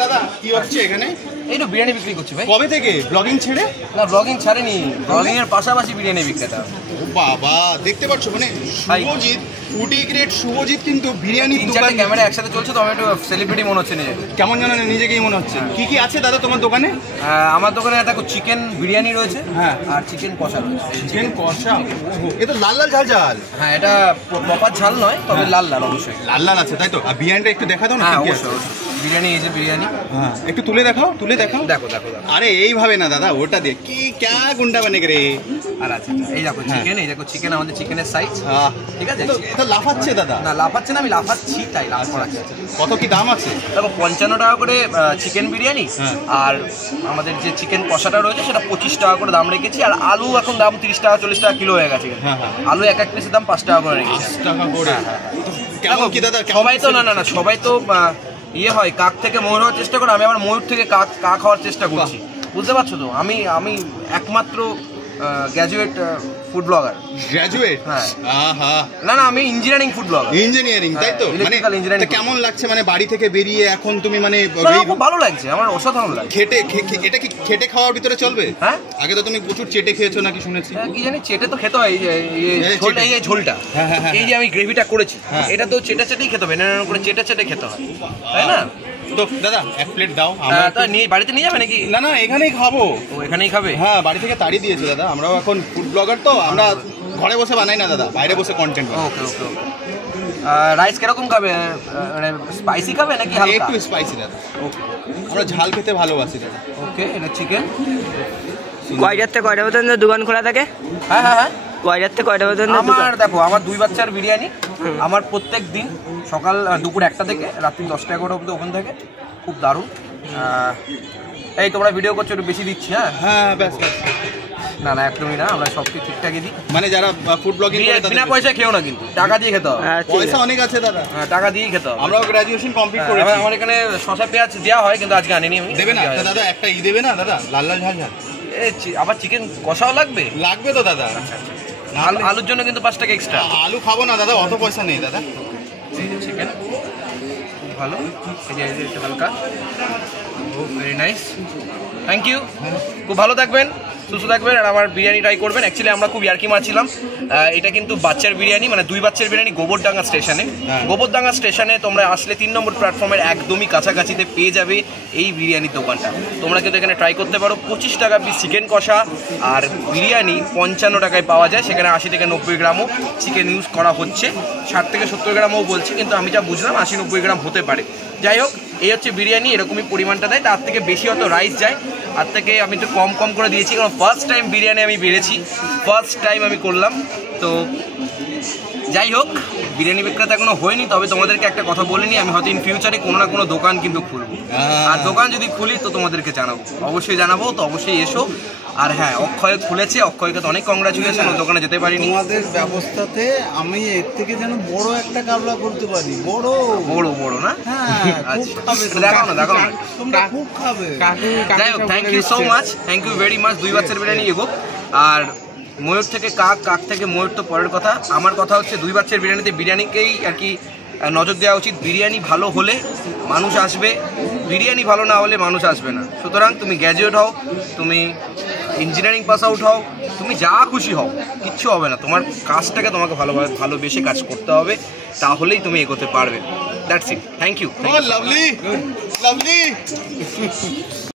দাদা কি হচ্ছে এখানে? এই তো বিরিয়ানি বিক্রি করছি ভাই। কবে থেকে ব্লগিং ছেড়ে? না ব্লগিং ছাড়েনি, ব্লগিং এর পাশাপাশি বিরিয়ানি বিক্রেতা। ও বাবা, দেখতে পাচ্ছ মানে শুভজিৎ ফুডি গ্রেড শুভজিৎ কিন্তু বিরিয়ানি দোকান। ক্যামেরা একসাথে চলছে তো আমি একটু সেলিব্রিটি মনে হচ্ছে নিজেকে। কেমন জানো নিজেকেই মনে হচ্ছে। কি কি আছে দাদা তোমার দোকানে? আমার দোকানে দেখো চিকেন বিরিয়ানি রয়েছে, হ্যাঁ, আর চিকেন কষা রয়েছে। চিকেন কষা, এটা লাল লাল ঝাল ঝাল। হ্যাঁ, এটা প্রপার ঝাল নয়, তবে লাল লাল অবশ্যই লাল লাল আছে, তাই তো? আর বিরিয়ানিটা একটু দেখা দাও না। হ্যাঁ অবশ্যই, বিরিয়ানি এই যে বিরিয়ানি। হ্যাঁ, একটু তুলে দেখাও, তুলে দেখাও। দেখো দেখো দেখো। আরে এইভাবে না দাদা, ওটা দিয়ে কি ক্যা গুন্ডা বানে রে। আর আচ্ছা এই দেখো চিকেন, এই দেখো চিকেন, আমাদের চিকেনের সাইজ। ঠিক আছে, এটা লাফাচ্ছে দাদা? না লাফাচ্ছে না, আমি লাফাচ্ছি তাই লাফ করাচ্ছি। কত কি দাম আছে? দেখো 55 টাকা করে চিকেন বিরিয়ানি, আর আমাদের যে চিকেন কষাটা রয়েছে সেটা 25 টাকা করে দাম রেখেছি। আর আলু এখন দাম 30 টাকা 40 টাকা কিলো হয়ে গেছে। আলু এক এক পিসের দাম 5 টাকা করে রেখেছি। 5 টাকা করে? কেমন কি দাদা? সবাই তো না সবাই তো ইয়ে হয়, কাক থেকে ময়ূর হওয়ার চেষ্টা করে, আমি আবার ময়ূর থেকে কাক হওয়ার চেষ্টা করছি, বুঝতে পারছো তো? আমি একমাত্র গ্র্যাজুয়েট ফুড ব্লগার। গ্র্যাজুয়েট? হ্যাঁ। আহা, না আমি ইঞ্জিনিয়ারিং ফুড ব্লগার। ইঞ্জিনিয়ারিং, তাই তো? মানে কেমন লাগছে মানে বাড়ি থেকে বেরিয়ে এখন তুমি মানে? খুব ভালো লাগছে আমার, অসাধারণ লাগছে। এটা কি খেটে খাওয়ার ভিতরে চলবে? হ্যাঁ, আগে তো তুমি প্রচুর চেটে খেয়েছো নাকি শুনেছি। কি জানি, চেটে তো খেতে হয়। এই যে ঝোলটা, এই যে আমি গ্রেভিটা করেছি, এটা তো চেটে চেটেই খেতে হবে, এরকম করে চেটে চেটে খেতে হয়, তাই না? তো দাদা এক প্লেট দাও। বাড়িতে নিয়ে যাবে নাকি? না এখানেই খাবো। ও এখানেই খাবে? হ্যাঁ, বাড়ি থেকে তাড়িয়ে দিয়েছে দাদা। আমরাও এখন ফুড ব্লগার, তো আমরা ঘরে বসে বানাই না দাদা, বাইরে বসে কন্টেন্ট বানাই। ওকে ওকে ওকে। রাইস কিরকম খাবে? মানে স্পাইসি খাবে নাকি হালকা? একটু স্পাইসি দাদা। ওকে, আমরা ঝাল খেতে ভালোবাসি দাদা। ওকে, এটা চিকেন। কয়টার থেকে কয়টা পর্যন্ত দোকান খোলা থাকে? হ্যাঁ, কয়টার থেকে কয়টা পর্যন্ত? আমার দেখো, আমার 2 বাচ্চার বিরিয়ানি আমার প্রত্যেক দিন সকাল দুপুর 1টা থেকে রাত্রি 10টা 11টা অবধি ওখান থেকে। খুব দারুণ। এই তোমরা ভিডিও করছো, একটু বেশি দিচ্ছি। হ্যাঁ ব্যাস। না একদমই না, আমরা সব কিছু ঠিকঠাকই দিই। মানে যারা ফুড ব্লগিং করে বিনা পয়সায় খেও না, কিন্তু টাকা দিয়ে খেতে হবে। পয়সা অনেক আছে দাদা। হ্যাঁ, টাকা দিয়েই খেতে হবে। আমরাও গ্র্যাজুয়েশন কমপ্লিট করেছি। আমার এখানে শসা পেঁয়াজ দেওয়া হয়, কিন্তু আজকে আনিনি আমি। দেবে না দাদা? একটা দেবে না দাদা, লাল লাল ঝাল ঝাল। আবার চিকেন কষাও লাগবে? লাগবে তো দাদা। আলুর জন্য কিন্তু 5 টাকা এক্সট্রা। আলু খাবো না দাদা, অত পয়সা নেই দাদা। চিকেন ভালো, এই যে একটু হালকা। ও ভেরি নাইস, থ্যাংক ইউ। খুব ভালো থাকবেন, সুস্থ থাকবেন, আর আমার বিরিয়ানি ট্রাই করবেন। অ্যাকচুয়ালি আমরা খুব ইয়ার্কি মারছিলাম। এটা কিন্তু বাচ্চার বিরিয়ানি, মানে 2 বাচ্চার বিরিয়ানি। গোবরডাঙ্গা স্টেশনে, গোবরডাঙ্গা স্টেশনে তোমরা আসলে 3 নম্বর প্ল্যাটফর্মের একদমই কাছাকাছিতে পেয়ে যাবে এই বিরিয়ানির দোকানটা। তোমরা কিন্তু এখানে ট্রাই করতে পারো। 25 টাকা পিস চিকেন কষা, আর বিরিয়ানি 55 টাকায় পাওয়া যায়। সেখানে 80 থেকে 90 গ্রামও চিকেন ইউজ করা হচ্ছে, 60 থেকে 70 গ্রামও বলছি, কিন্তু আমি যা বুঝলাম 80-90 গ্রাম হতে পারে। যাই হোক, এই হচ্ছে বিরিয়ানি, এরকমই পরিমাণটা দেয়। তার থেকে বেশি হয়তো রাইস যায়, আর থেকে আমি একটু কম করে দিয়েছি, কারণ ফার্স্ট টাইম বিরিয়ানি আমি বেড়েছি, ফার্স্ট টাইম আমি করলাম। তো যাই হোক, বিরিয়ানি বিক্রেতা এখনো হয়নি, তবে তোমাদেরকে একটা কথা বলে নিই, আমি হয়তো ইন ফিউচারে কোনো না কোনো দোকান কিন্তু খুলবো। আর দোকান যদি খুলি তো তোমাদেরকে জানাবো, অবশ্যই জানাবো। তো অবশ্যই এসো। আর হ্যাঁ, অক্ষয় খুলেছে, অক্ষয়কে তো অনেক কংগ্রাচুলেশন, ও দোকানে যেতে পারিনি। তোমাদের ব্যবস্থাতে আমি এর থেকে যেন বড় একটা কাবলা করতে পারি। বড় না? হ্যাঁ, দেখাও না তোমরা খুব খাবে। যাই হোক, thank you so much, thank you very much. 2 বাচ্চার বিরিয়ানি এগো। আর ময়ূর থেকে কাক থেকে ময়ূর তো পরের কথা। আমার কথা হচ্ছে 2 বাচ্চার বিরিয়ানিকেই আর কি নজর দেওয়া উচিত। বিরিয়ানি ভালো হলে মানুষ আসবে, বিরিয়ানি ভালো না হলে মানুষ আসবে না। সুতরাং তুমি গ্র্যাজুয়েট হও, তুমি ইঞ্জিনিয়ারিং পাস আউট হও, তুমি যা খুশি হও, কিচ্ছু হবে না। তোমার কাজটাকে তোমাকে ভালোবেসে কাজ করতে হবে, তাহলেই তুমি এগোতে পারবে। That's it, thank you. Lovely.